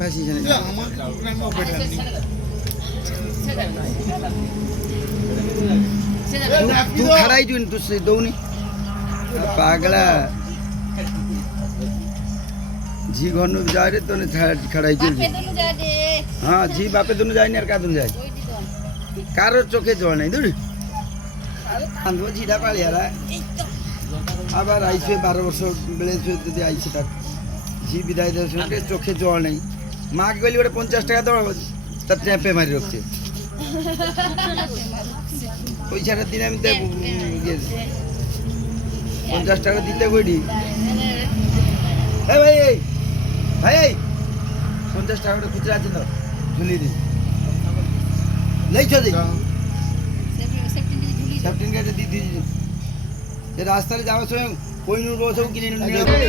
ভাসি জানি तू खड़ा ही जो तुझसे दो नहीं पागला जी घर नु जा रे तो ने खड़ा ही चल हाँ जी बापे दोनों जाए नहीं यार का दोनों जाए कारो चोखे जोड़ नहीं दूर अरे कांदो जीरा पाल यार আবার আইছে 12 বছর বেলে যদি আইছে তার জি বিদায় দেওয়ার সময় চোখে জল নেই মাকে গলি ওটা 50 টাকা দাও তার ট্যাপে মারি রাখছে পয়সাটা দিন আমি 50 টাকা দিতে কইডি এই ভাই ভাই 50 টাকাটা খুচরা আছে তো ঝুলি দি লইছো দি সেফটিন কেটে দি দি রাস্তায় যাওয়ার সময় কই নুর বসেও কিনে নিয়ে